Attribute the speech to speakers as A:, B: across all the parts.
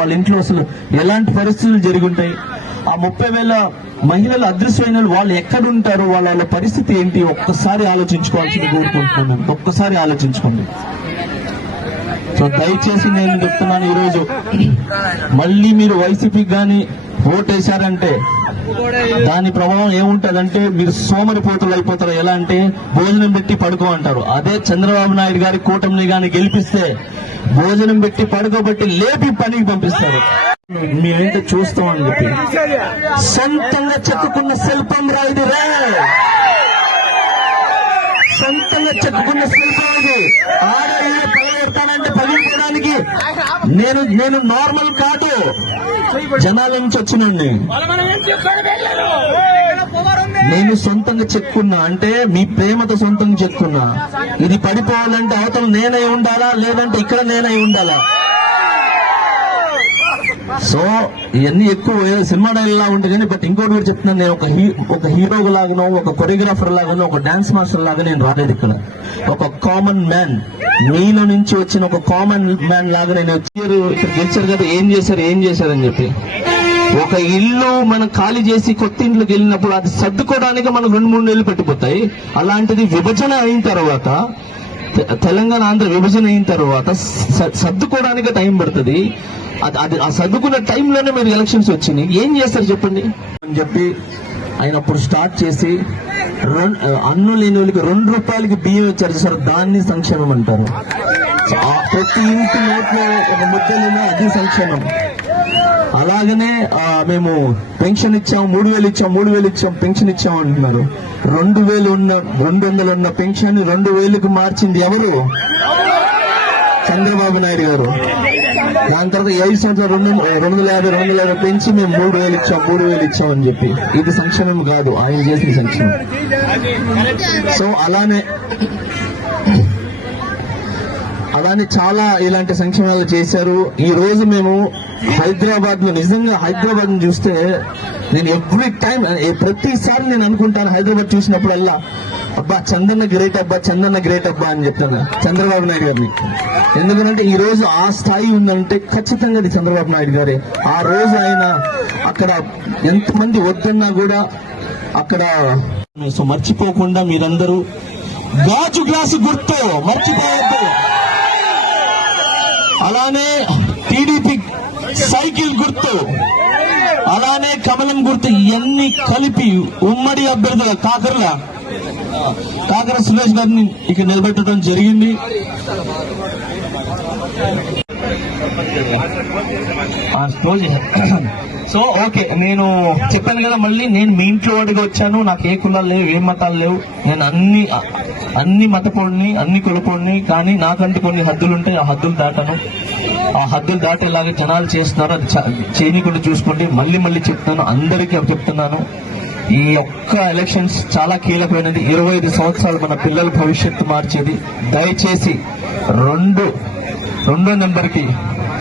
A: వాళ్ళ ఇంట్లో అసలు ఎలాంటి పరిస్థితులు జరుగుంటాయి ఆ ముప్పై వేల మహిళలు అదృశ్యమైన వాళ్ళు ఎక్కడుంటారు? వాళ్ళ వాళ్ళ పరిస్థితి ఏంటి? ఒక్కసారి ఆలోచించుకోవాల్సింది కోరుకుంటున్నాను ఒక్కసారి ఆలోచించుకోండి. సో దయచేసి నేను చెప్తున్నాను ఈరోజు. మళ్ళీ మీరు వైసీపీకి కానీ ఓటేశారంటే దాని ప్రభావం ఏముంటదంటే మీరు సోమరిపోతులు అయిపోతారు. ఎలా అంటే భోజనం పెట్టి పడుకో అంటారు. అదే చంద్రబాబు నాయుడు గారి కూటమిని గాని గెలిపిస్తే భోజనం పెట్టి పడుకోబెట్టి లేపి పనికి పంపిస్తారు. మేమేంటో చూస్తామని చెప్పి సొంతంగా చెక్కుకున్న శిల్పం రా ఇది రే. సొంతంగా చెక్కుకున్న శిల్పం ఇది. ఆడవాళ్ళు పగలెడతానంటే పగిలిపోవడానికి నేను నేను నార్మల్ కాదు. జనాల నుంచి వచ్చినండి నేను సొంతంగా చెక్కున్నా అంటే మీ ప్రేమతో సొంతంగా చెక్కున్నా ఇది పడిపోవాలంటే అవతల నేనై ఉండాలా లేదంటే ఇక్కడ నేనై ఉండాలా? సో ఇవన్నీ ఎక్కువ సినిమా డైల్ ఉంటుంది కానీ బట్ ఇంకోటి కూడా చెప్తున్నాను నేను ఒక హీ ఒక హీరో లాగానో ఒక కొరియోగ్రాఫర్ లాగానో ఒక డాన్స్ మాస్టర్ లాగా నేను రాలేదు ఇక్కడ. ఒక కామన్ మ్యాన్ మీలో నుంచి వచ్చిన ఒక కామన్ మ్యాన్ లాగా నేను వచ్చారు ఇక్కడ గెలిచారు కదా ఏం చేశారు ఏం చేశారని చెప్పి. ఒక ఇల్లు మనం ఖాళీ చేసి కొత్త ఇంట్లోకి వెళ్ళినప్పుడు అది సర్దుకోవడానికి మనకు రెండు మూడు నెలలు పెట్టిపోతాయి. అలాంటిది విభజన అయిన తర్వాత తెలంగాణ ఆంధ్ర విభజన అయిన తర్వాత సర్దుకోవడానికి టైం పడుతుంది. అది అది ఆ సర్దుకున్న టైంలోనే మీరు ఎలక్షన్స్ వచ్చినాయి. ఏం చేస్తారు చెప్పండి? అని చెప్పి ఆయన అప్పుడు స్టార్ట్ చేసి అన్ను లేని వాళ్ళకి రెండు రూపాయలకి బియ్యం ఇచ్చారు సార్. దాన్ని సంక్షేమం అంటారు. ప్రతి ఇంటి నోట్లో ఒక ముద్దలు అది సంక్షేమం. అలాగనే మేము పెన్షన్ ఇచ్చాం మూడు వేలు ఇచ్చాం మూడు వేలు ఇచ్చాం పెన్షన్ ఇచ్చాం అంటున్నారు. రెండు వేలు ఉన్న రెండు వందలు ఉన్న పెన్షన్ రెండు వేలకు మార్చింది ఎవరు? చంద్రబాబు నాయుడు గారు. దాని తర్వాత ఏడు సంవత్సరాలు రెండు రెండు వందల యాభై రెండు వందల యాభై పెంచి మేము మూడు వేలు ఇచ్చాం మూడు వేలు ఇచ్చాం అని చెప్పి. ఇది సంక్షేమం కాదు ఆయన చేసిన సంక్షేమం. సో అలానే అలానే చాలా ఇలాంటి సంక్షేమాలు చేశారు. ఈ రోజు మేము హైదరాబాద్లో నిజంగా హైదరాబాద్ చూస్తే నేను ఎవ్రీ టైం ప్రతిసారి నేను అనుకుంటాను హైదరాబాద్ చూసినప్పుడల్లా అబ్బా చందన్న గ్రేట్ అబ్బా చందన్న గ్రేట్ అబ్బా అని చెప్తాను చంద్రబాబు నాయుడు గారిని. ఎందుకంటే ఈ రోజు ఆ స్థాయి ఉందంటే ఖచ్చితంగా అది చంద్రబాబు నాయుడు గారే. ఆ రోజు ఆయన అక్కడ ఎంతమంది వద్దన్నా కూడా అక్కడ సో మర్చిపోకుండా మీరందరూ గాజు గ్లాసు గుర్తు మర్చిపోవద్దు. అలానే టీడీపీ సైకిల్ గుర్తు అలానే కమలం గుర్తు ఇవన్నీ కలిపి ఉమ్మడి అభ్యర్థుల కాకర్ల కాకర సురేష్ గారిని ఇక్కడ నిలబెట్టడం జరిగింది ఆ, చేశారు. సో ఓకే నేను చెప్పాను కదా మళ్ళీ నేను మీ ఇంట్లో వాడిగా వచ్చాను నాకు ఏ కులాలు లేవు ఏ మతాలు లేవు. నేను అన్ని అన్ని మతపోడిని అన్ని కులపోడిని కానీ నాకంటే కొన్ని హద్దులు ఉంటాయి ఆ హద్దులు దాటను. ఆ హద్దులు దాటేలాగా జనాలు చేస్తున్నారు అది చ- చేయనీకుండా చూసుకోండి. మళ్ళీ మళ్ళీ చెప్తాను అందరికీ చెప్తున్నాను. ఈ ఒక్క ఎలక్షన్స్ చాలా కీలకమైనది. ఇరవై ఐదు సంవత్సరాలు మన పిల్లల భవిష్యత్తు మార్చేది. దయచేసి రెండు రెండో నెంబర్కి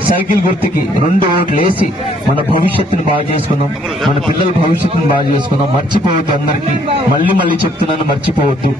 A: సైకిల్ గుర్తుకి రెండు ఓట్లు వేసి మన భవిష్యత్తుని బాగా చేసుకున్నాం మన పిల్లల భవిష్యత్తుని బాగా చేసుకున్నాం మర్చిపోవద్దు అందరికీ. మళ్ళీ మళ్ళీ చెప్తున్నాను మర్చిపోవద్దు.